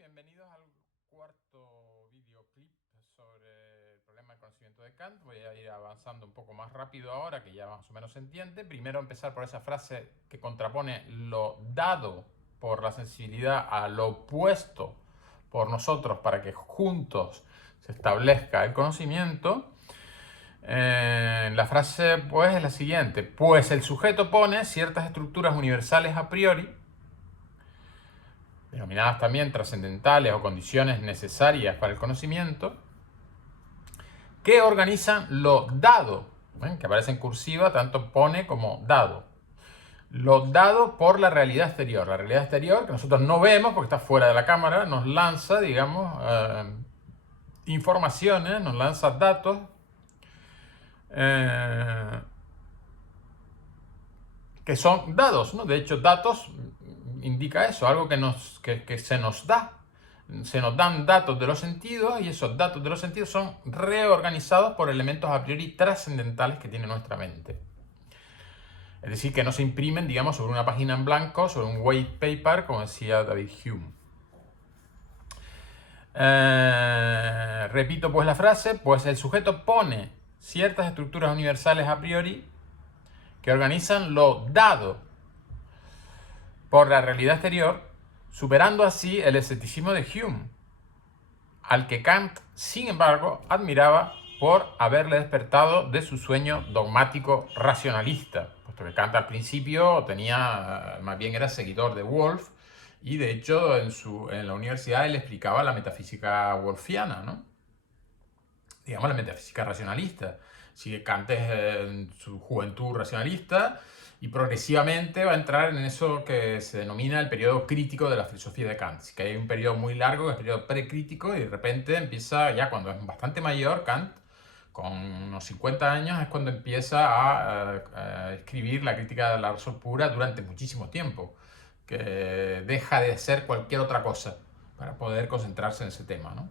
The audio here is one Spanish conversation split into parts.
Bienvenidos al cuarto videoclip sobre el problema del conocimiento de Kant. Voy a ir avanzando un poco más rápido ahora, que ya más o menos se entiende. Primero empezar por esa frase que contrapone lo dado por la sensibilidad a lo opuesto por nosotros para que juntos se establezca el conocimiento. La frase pues es la siguiente: pues el sujeto pone ciertas estructuras universales a priori, denominadas también trascendentales o condiciones necesarias para el conocimiento, que organizan lo dado, que aparece en cursiva, tanto pone como dado. Lo dado por la realidad exterior. La realidad exterior, que nosotros no vemos porque está fuera de la cámara, nos lanza, digamos, informaciones, nos lanza datos que son dados, ¿no? De hecho, datos indica eso, algo que se nos da. Se nos dan datos de los sentidos y esos datos de los sentidos son reorganizados por elementos a priori trascendentales que tiene nuestra mente. Es decir, que no se imprimen, digamos, sobre una página en blanco, sobre un white paper, como decía David Hume. Repito pues la frase: pues el sujeto pone ciertas estructuras universales a priori que organizan lo dado por la realidad exterior, superando así el escepticismo de Hume, al que Kant, sin embargo, admiraba por haberle despertado de su sueño dogmático racionalista, puesto que Kant al principio más bien era seguidor de Wolff, y de hecho en la universidad él explicaba la metafísica wolffiana, ¿no? Digamos, la metafísica racionalista. Si Kant es en su juventud racionalista, y progresivamente va a entrar en eso que se denomina el periodo crítico de la filosofía de Kant. Así que hay un periodo muy largo, que es el periodo precrítico, y de repente empieza, ya cuando es bastante mayor, Kant, con unos 50 años, es cuando empieza a escribir la crítica de la razón pura durante muchísimo tiempo, que deja de hacer cualquier otra cosa para poder concentrarse en ese tema, ¿no?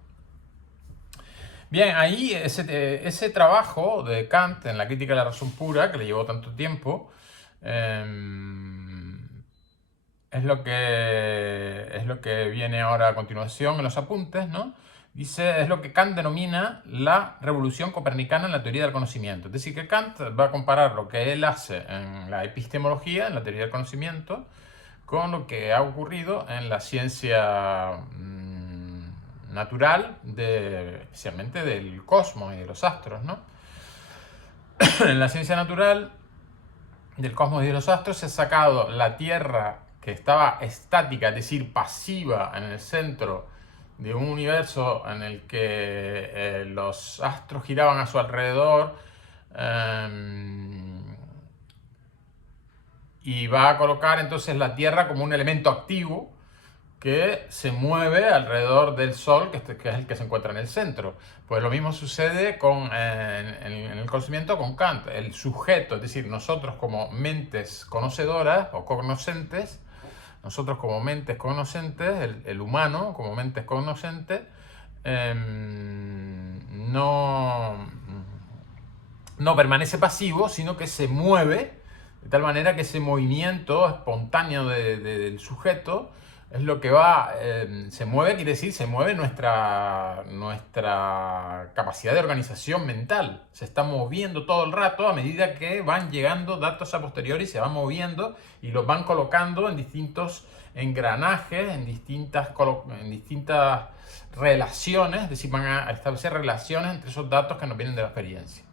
Bien, ahí ese trabajo de Kant en la crítica de la razón pura, que le llevó tanto tiempo, es lo que viene ahora a continuación en los apuntes, ¿no? Dice, es lo que Kant denomina la revolución copernicana en la teoría del conocimiento. Es decir, que Kant va a comparar lo que él hace en la epistemología, en la teoría del conocimiento, con lo que ha ocurrido en la ciencia natural, especialmente del cosmos y de los astros, ¿no? En la ciencia natural del cosmos y de los astros se ha sacado la Tierra, que estaba estática, es decir, pasiva en el centro de un universo en el que los astros giraban a su alrededor, y va a colocar entonces la Tierra como un elemento activo que se mueve alrededor del Sol, que es el que se encuentra en el centro. Pues lo mismo sucede en el conocimiento con Kant. El sujeto, es decir, nosotros como mentes conocedoras o cognoscentes, el humano como mentes cognoscentes, no permanece pasivo, sino que se mueve, de tal manera que ese movimiento espontáneo del sujeto es lo que se mueve, quiere decir, se mueve nuestra capacidad de organización mental. Se está moviendo todo el rato a medida que van llegando datos a posteriori, se van moviendo y los van colocando en distintos engranajes, en distintas relaciones, es decir, van a establecer relaciones entre esos datos que nos vienen de la experiencia.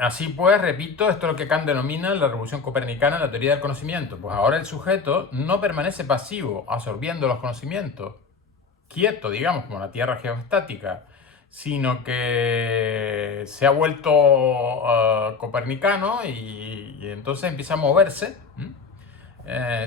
Así pues, repito, esto es lo que Kant denomina la revolución copernicana en la teoría del conocimiento. Pues ahora el sujeto no permanece pasivo, absorbiendo los conocimientos, quieto, digamos, como la Tierra geoestática, sino que se ha vuelto copernicano y entonces empieza a moverse,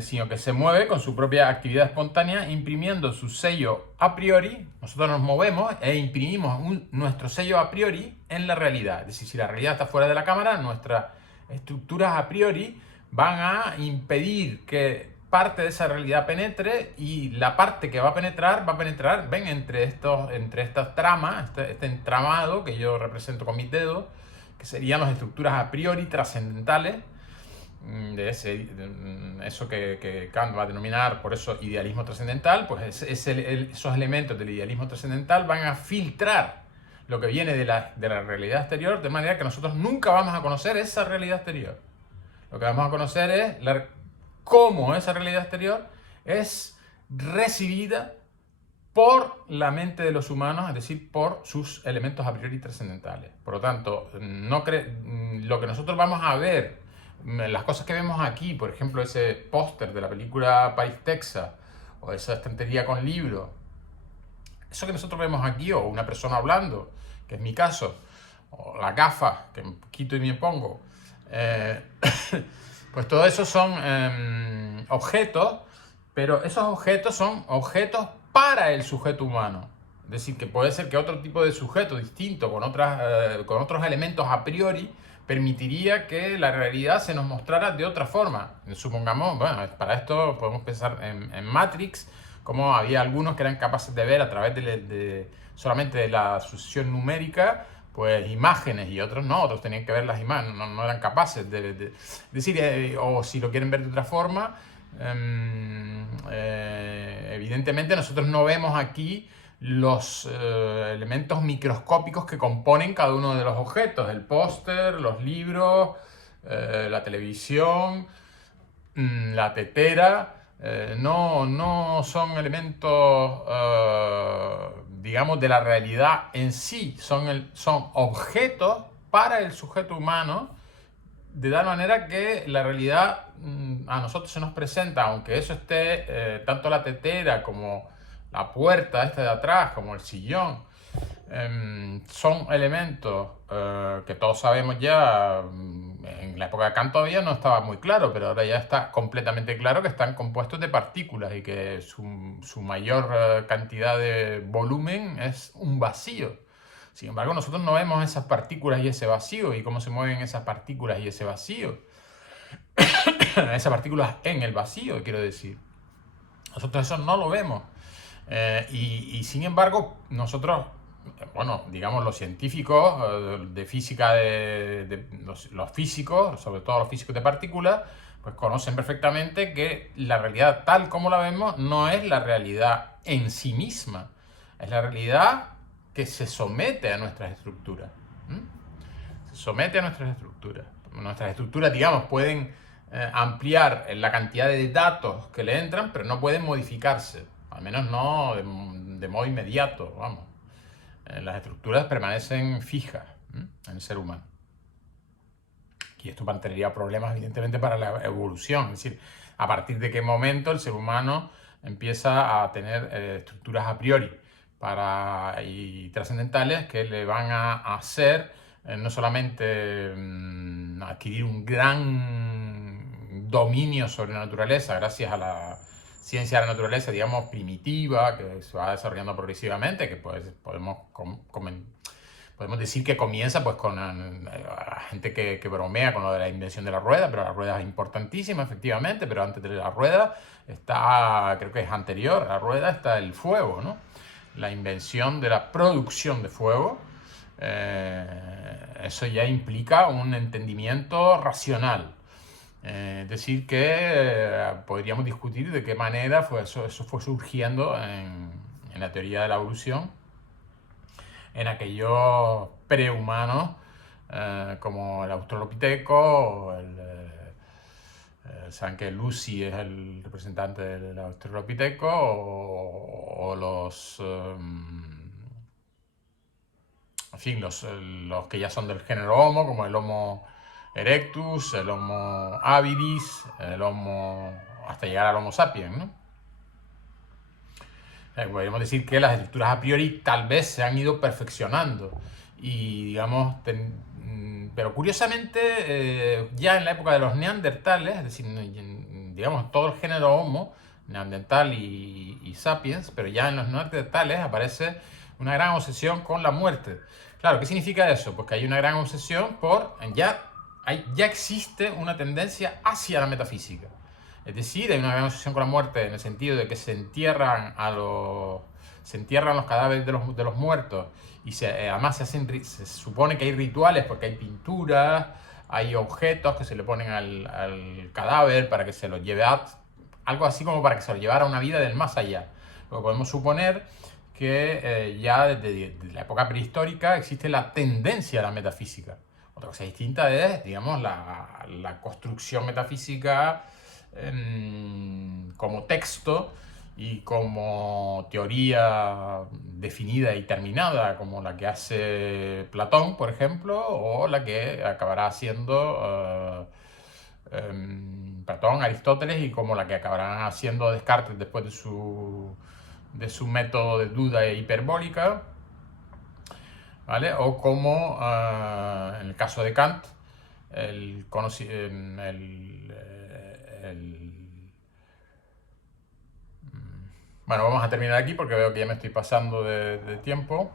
sino que se mueve con su propia actividad espontánea, imprimiendo su sello a priori. Nosotros nos movemos e imprimimos nuestro sello a priori en la realidad. Es decir, si la realidad está fuera de la cámara, nuestras estructuras a priori van a impedir que parte de esa realidad penetre, y la parte que va a penetrar, ven, entre estas tramas, este entramado que yo represento con mis dedos, que serían las estructuras a priori trascendentales, eso que Kant va a denominar por eso idealismo trascendental. Pues esos elementos del idealismo trascendental van a filtrar lo que viene de la realidad exterior, de manera que nosotros nunca vamos a conocer esa realidad exterior. Lo que vamos a conocer es cómo esa realidad exterior es recibida por la mente de los humanos, es decir, por sus elementos a priori trascendentales. Por lo tanto, lo que nosotros vamos a ver, las cosas que vemos aquí, por ejemplo, ese póster de la película Paris, Texas, o esa estantería con libros, eso que nosotros vemos aquí, o una persona hablando, que es mi caso, o las gafas que me quito y me pongo, pues todo eso son objetos, pero esos objetos son objetos para el sujeto humano. Es decir, que puede ser que otro tipo de sujeto distinto, con otros elementos a priori, permitiría que la realidad se nos mostrara de otra forma. Supongamos, bueno, para esto podemos pensar en Matrix, como había algunos que eran capaces de ver a través solamente de la sucesión numérica, pues imágenes, y otros no, otros tenían que ver las imágenes, no eran capaces de decir, o si lo quieren ver de otra forma, evidentemente nosotros no vemos aquí los elementos microscópicos que componen cada uno de los objetos, el póster, los libros, la televisión, la tetera. No son elementos, digamos, de la realidad en sí, son objetos para el sujeto humano, de tal manera que la realidad a nosotros se nos presenta, aunque eso esté, tanto la tetera como la puerta esta de atrás, como el sillón, son elementos que todos sabemos ya. En la época de Kant todavía no estaba muy claro, pero ahora ya está completamente claro que están compuestos de partículas y que su mayor cantidad de volumen es un vacío. Sin embargo, nosotros no vemos esas partículas y ese vacío, y cómo se mueven esas partículas y ese vacío. Esas partículas en el vacío, quiero decir. Nosotros eso no lo vemos. Y sin embargo, nosotros, bueno, digamos los científicos de física, los físicos, sobre todo los físicos de partículas, pues conocen perfectamente que la realidad tal como la vemos no es la realidad en sí misma, es la realidad que se somete a nuestras estructuras. Se somete a nuestras estructuras. Nuestras estructuras, digamos, pueden ampliar la cantidad de datos que le entran, pero no pueden modificarse, al menos no de modo inmediato, vamos. Las estructuras permanecen fijas en el ser humano. Y esto mantendría problemas, evidentemente, para la evolución. Es decir, a partir de qué momento el ser humano empieza a tener estructuras a priori y trascendentales que le van a hacer no solamente adquirir un gran dominio sobre la naturaleza gracias a la ciencia de la naturaleza, digamos, primitiva, que se va desarrollando progresivamente, que pues podemos decir que comienza pues con gente que bromea con lo de la invención de la rueda, pero la rueda es importantísima, efectivamente, pero antes de la rueda está, creo que es anterior a la rueda, está el fuego, ¿no? La invención de la producción de fuego. Eso ya implica un entendimiento racional. Es decir, que podríamos discutir de qué manera eso fue surgiendo en la teoría de la evolución, en aquellos prehumanos como el Australopiteco, saben que Lucy es el representante del Australopiteco, o los en fin, los que ya son del género Homo, como el Homo erectus, el Homo habilis, hasta llegar al Homo sapiens, ¿no? Podríamos decir que las estructuras a priori tal vez se han ido perfeccionando, y digamos, pero curiosamente ya en la época de los neandertales, es decir, digamos todo el género Homo, neandertal y sapiens, pero ya en los neandertales aparece una gran obsesión con la muerte. Claro, ¿qué significa eso? Pues que hay una gran obsesión ya existe una tendencia hacia la metafísica. Es decir, hay una gran obsesión con la muerte en el sentido de que se entierran se entierran los cadáveres de los muertos y además se supone que hay rituales porque hay pinturas, hay objetos que se le ponen al cadáver para que se lo lleve algo así como para que se lo llevara a una vida del más allá. Lo que podemos suponer que ya desde la época prehistórica existe la tendencia a la metafísica. Otra cosa distinta es, digamos, la construcción metafísica como texto y como teoría definida y terminada, como la que hace Platón, por ejemplo, o la que acabará haciendo Platón, Aristóteles, y como la que acabarán haciendo Descartes después de su método de duda hiperbólica, ¿vale? O como en el caso de Kant, el, bueno, vamos a terminar aquí porque veo que ya me estoy pasando de tiempo.